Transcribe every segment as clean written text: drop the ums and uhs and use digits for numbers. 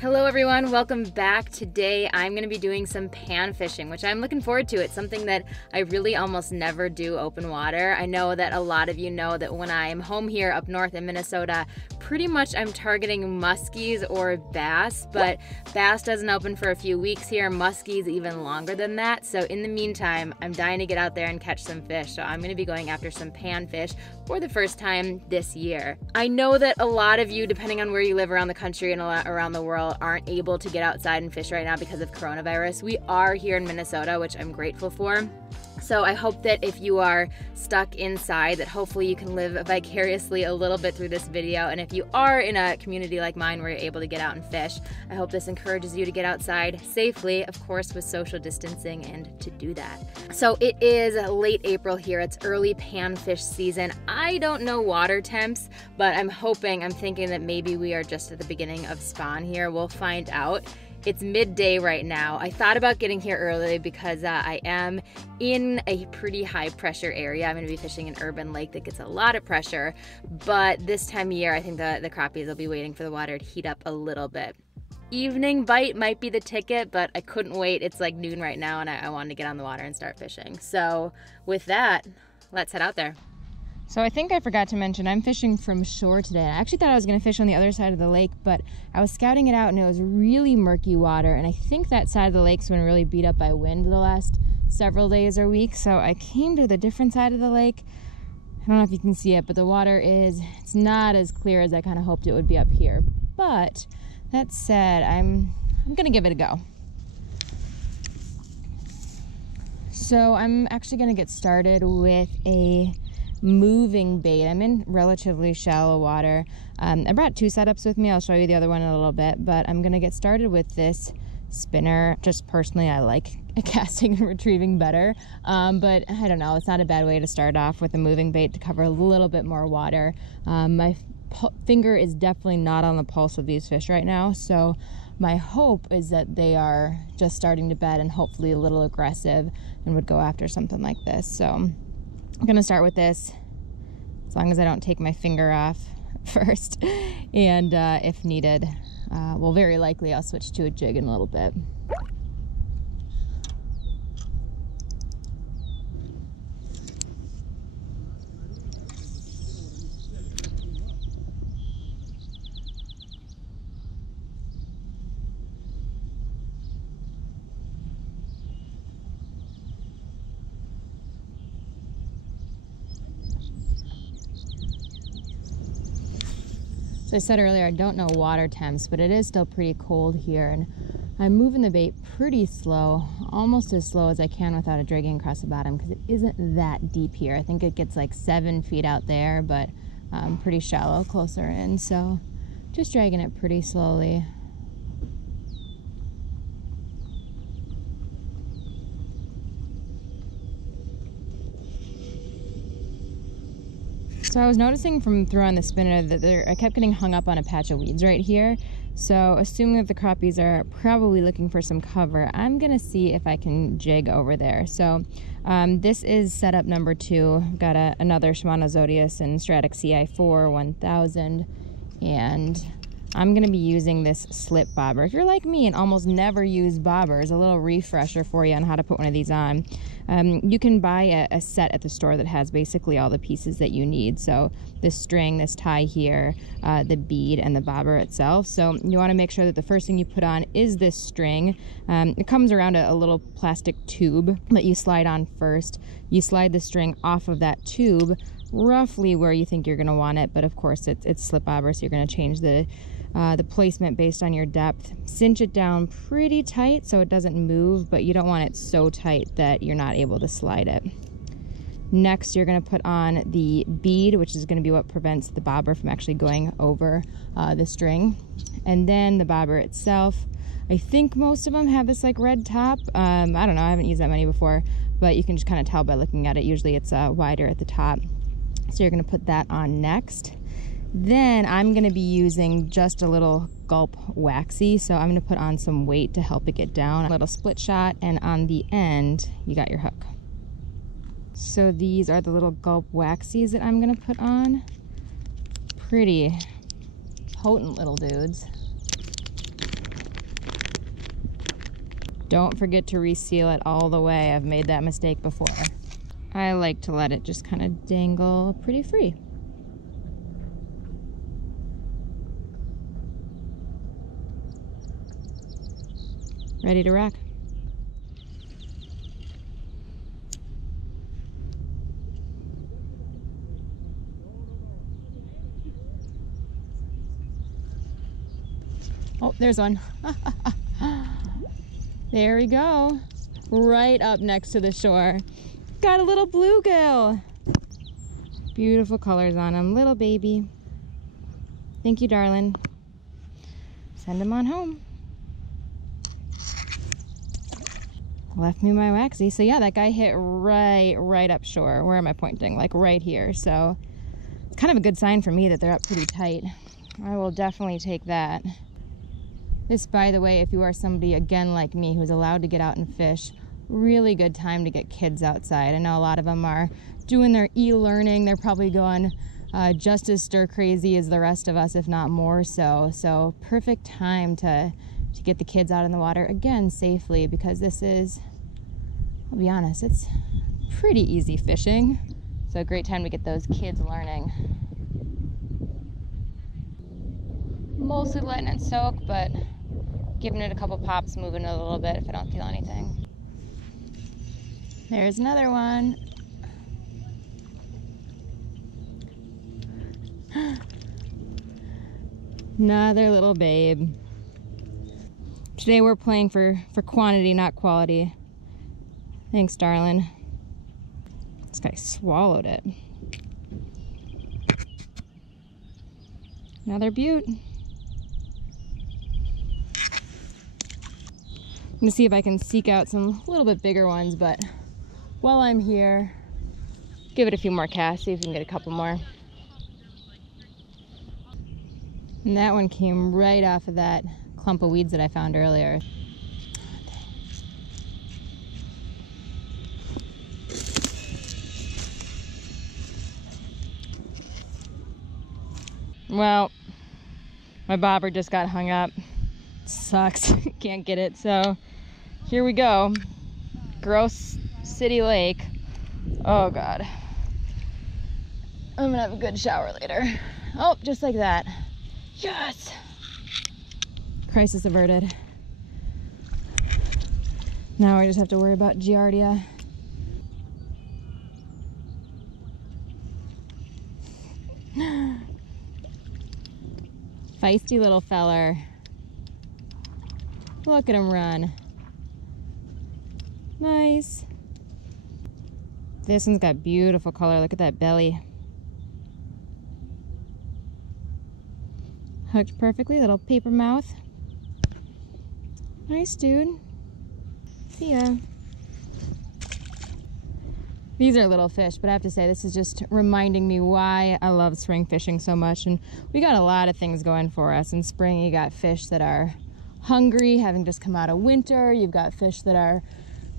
Hello everyone, welcome back. Today I'm going to be doing some pan fishing, which I'm looking forward to. It's something that I really almost never do open water. I know that a lot of you know that when I'm home here up north in Minnesota, pretty much I'm targeting muskies or bass, but bass doesn't open for a few weeks here, muskies even longer than that. So in the meantime, I'm dying to get out there and catch some fish. So I'm going to be going after some panfish for the first time this year. I know that a lot of you, depending on where you live around the country and around the world, aren't able to get outside and fish right now because of coronavirus. We are here in Minnesota, which I'm grateful for. So I hope that if you are stuck inside, that hopefully you can live vicariously a little bit through this video. And if you are in a community like mine where you're able to get out and fish, I hope this encourages you to get outside safely, of course with social distancing, and to do that. So it is late April here. It's early panfish season. I don't know water temps, but I'm thinking that maybe we are just at the beginning of spawn here. We'll find out. It's midday right now. I thought about getting here early because I am in a pretty high pressure area. I'm gonna be fishing an urban lake that gets a lot of pressure, but this time of year, I think the crappies will be waiting for the water to heat up a little bit. Evening bite might be the ticket, but I couldn't wait. It's like noon right now and I wanted to get on the water and start fishing. So with that, let's head out there. So I think I forgot to mention I'm fishing from shore today. I actually thought I was going to fish on the other side of the lake, but I was scouting it out and it was really murky water, and I think that side of the lake's been really beat up by wind the last several days or weeks. So I came to the different side of the lake. I don't know if you can see it, but the water it's not as clear as I kind of hoped it would be up here. But that said, I'm going to give it a go. So I'm actually going to get started with a moving bait. I'm in relatively shallow water. I brought two setups with me. I'll show you the other one in a little bit, but I'm gonna get started with this spinner. Just personally, I like casting and retrieving better, but I don't know, it's not a bad way to start off with a moving bait to cover a little bit more water. My finger is definitely not on the pulse of these fish right now, so my hope is that they are just starting to bed and hopefully a little aggressive and would go after something like this. So I'm gonna start with this, as long as I don't take my finger off first. And if needed, well, very likely I'll switch to a jig in a little bit. So I said earlier, I don't know water temps, but it is still pretty cold here, and I'm moving the bait pretty slow, almost as slow as I can without it dragging across the bottom, because it isn't that deep here. I think it gets like 7 feet out there, but pretty shallow closer in, so just dragging it pretty slowly. So I was noticing from throwing the spinner that I kept getting hung up on a patch of weeds right here. So assuming that the crappies are probably looking for some cover, I'm gonna see if I can jig over there. So this is setup number 2. I've got another Shimano Zodias and Stradic CI4 1000, and I'm gonna be using this slip bobber. If you're like me and almost never use bobbers, a little refresher for you on how to put one of these on. You can buy a set at the store that has basically all the pieces that you need. So this string, this tie here, the bead, and the bobber itself. So you want to make sure that the first thing you put on is this string. It comes around a little plastic tube that you slide on first. You slide the string off of that tube roughly where you think you're going to want it, but of course it's slip bobber, so you're going to change the placement based on your depth. Cinch it down pretty tight so it doesn't move, but you don't want it so tight that you're not able to slide it. Next, you're going to put on the bead, which is going to be what prevents the bobber from actually going over the string. And then the bobber itself. I think most of them have this like red top. I don't know, I haven't used that many before, but you can just kind of tell by looking at it. Usually it's wider at the top. So you're going to put that on next. Then I'm going to be using just a little Gulp Waxie, so I'm going to put on some weight to help it get down. A little split shot, and on the end you got your hook. So these are the little Gulp Waxies that I'm going to put on. Pretty potent little dudes. Don't forget to reseal it all the way. I've made that mistake before. I like to let it just kind of dangle pretty free. Ready to rock. Oh, there's one. There we go. Right up next to the shore. Got a little bluegill. Beautiful colors on him. Little baby. Thank you, darling. Send him on home. Left me my Waxie. So yeah, that guy hit right up shore. Where am I pointing? Like right here. So it's kind of a good sign for me that they're up pretty tight. I will definitely take that. This, by the way, if you are somebody, again, like me, who's allowed to get out and fish, really good time to get kids outside. I know a lot of them are doing their e-learning. They're probably going just as stir crazy as the rest of us, if not more so. So perfect time to get the kids out in the water, again, safely, because this is, I'll be honest, it's pretty easy fishing. So a great time to get those kids learning. Mostly letting it soak, but giving it a couple pops, moving it a little bit if I don't feel anything. There's another one. Another little babe. Today we're playing for quantity, not quality. Thanks, darling. This guy swallowed it. Another beaut. I'm gonna see if I can seek out some little bit bigger ones, but while I'm here, give it a few more casts, see if we can get a couple more. And that one came right off of that clump of weeds that I found earlier. Well, my bobber just got hung up. Sucks. Can't get it. So here we go. Gross city lake. Oh God. I'm gonna have a good shower later. Oh, just like that. Yes. Crisis averted. Now I just have to worry about Giardia. Feisty little feller. Look at him run. Nice. This one's got beautiful color. Look at that belly. Hooked perfectly, little paper mouth. Nice, dude. See ya. These are little fish, but I have to say, this is just reminding me why I love spring fishing so much. And we got a lot of things going for us. In spring, you got fish that are hungry, having just come out of winter. You've got fish that are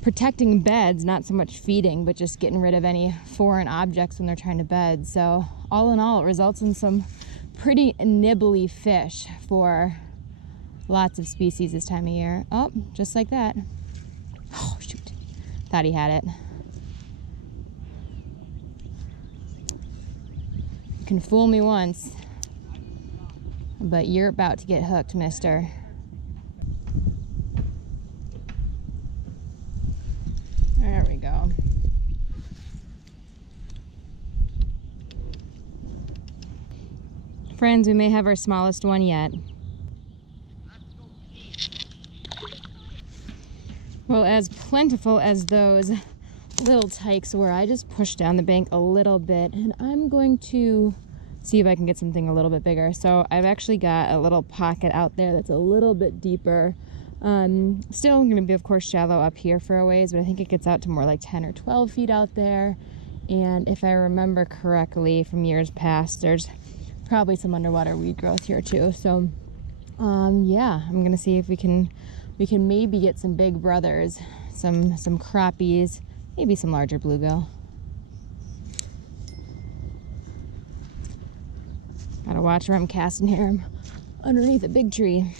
protecting beds, not so much feeding, but just getting rid of any foreign objects when they're trying to bed. So all in all, it results in some pretty nibbly fish for lots of species this time of year. Oh, just like that. Oh, shoot. Thought he had it. You can fool me once, but you're about to get hooked, mister. There we go. Friends, we may have our smallest one yet. Well, as plentiful as those little tykes were, I just pushed down the bank a little bit, and I'm going to see if I can get something a little bit bigger. So I've actually got a little pocket out there that's a little bit deeper. Still going to be, of course, shallow up here for a ways, but I think it gets out to more like 10 or 12 feet out there. And if I remember correctly from years past, there's probably some underwater weed growth here too. So yeah, I'm gonna see if we can maybe get some big brothers, some crappies, maybe some larger bluegill. Gotta watch where I'm casting here. I'm underneath a big tree.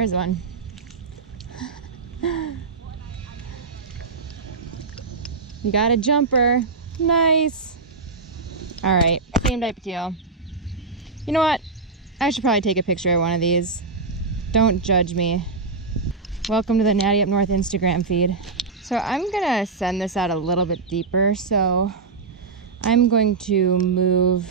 There's one. You got a jumper. Nice. All right, same type of deal. You know what? I should probably take a picture of one of these. Don't judge me. Welcome to the Natty Up North Instagram feed. So I'm gonna send this out a little bit deeper, so I'm going to move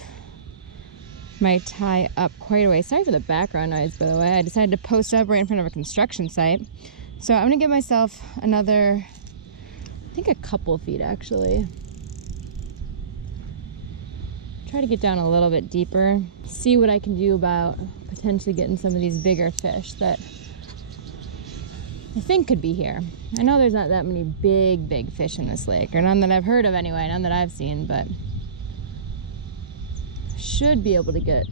my tie up quite a way. Sorry for the background noise, by the way. I decided to post up right in front of a construction site. So I'm gonna give myself another, I think a couple feet actually. Try to get down a little bit deeper. See what I can do about potentially getting some of these bigger fish that I think could be here. I know there's not that many big fish in this lake, or none that I've heard of anyway, none that I've seen, but should be able to get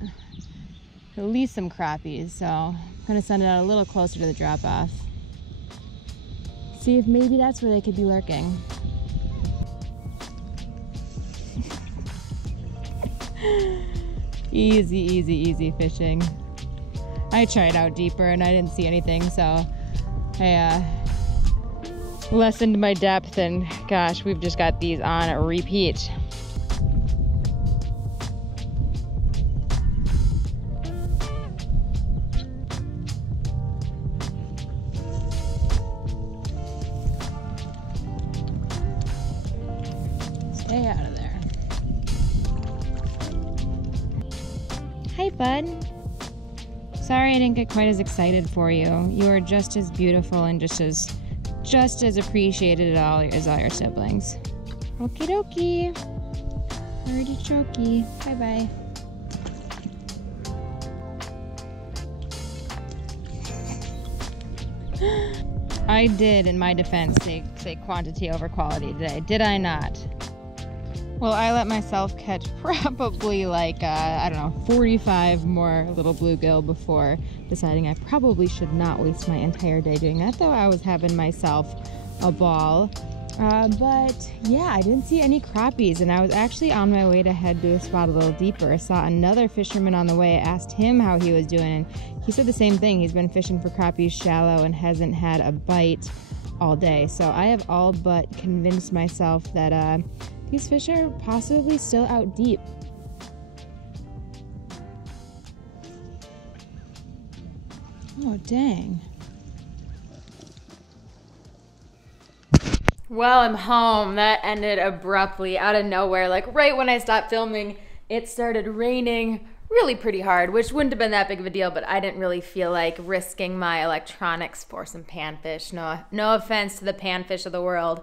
at least some crappies. So I'm gonna send it out a little closer to the drop off. See if maybe that's where they could be lurking. Easy fishing. I tried out deeper and I didn't see anything, so I lessened my depth, and gosh, we've just got these on a repeat. Stay out of there. Hi, bud. Sorry I didn't get quite as excited for you. You are just as beautiful and just as appreciated as all your siblings. Okie dokie. Artichoke. Bye-bye. I did, in my defense, say quantity over quality today. Did I not? Well, I let myself catch probably like, I don't know, 45 more little bluegill before deciding I probably should not waste my entire day doing that, though I was having myself a ball. But yeah, I didn't see any crappies, and I was actually on my way to head to a spot a little deeper. I saw another fisherman on the way. I asked him how he was doing, and he said the same thing. He's been fishing for crappies shallow and hasn't had a bite all day. So I have all but convinced myself that these fish are possibly still out deep. Oh, dang. Well, I'm home. That ended abruptly, out of nowhere. Like right when I stopped filming, it started raining really pretty hard, which wouldn't have been that big of a deal, but I didn't really feel like risking my electronics for some panfish. No offense to the panfish of the world,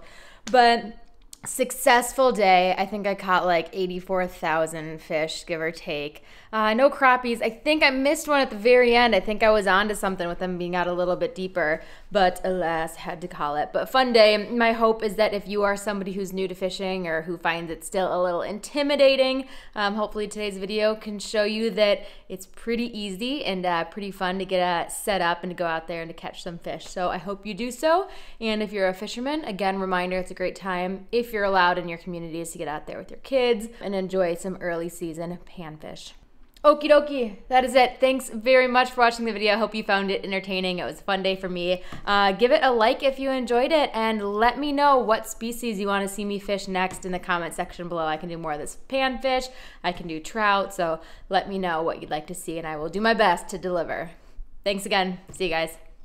but successful day. I think I caught like 84,000 fish, give or take. No crappies. I think I missed one at the very end. I think I was onto something with them being out a little bit deeper, but alas, had to call it. But fun day. My hope is that if you are somebody who's new to fishing or who finds it still a little intimidating, hopefully today's video can show you that it's pretty easy and pretty fun to get set up and to go out there and to catch some fish. So I hope you do so. And if you're a fisherman, again, reminder, it's a great time, if you're allowed in your communities, to get out there with your kids and enjoy some early season panfish. Okie dokie, that is it. Thanks very much for watching the video. I hope you found it entertaining. It was a fun day for me. Give it a like if you enjoyed it, and let me know what species you want to see me fish next in the comment section below. I can do more of this panfish, I can do trout, so let me know what you'd like to see and I will do my best to deliver. Thanks again. See you guys.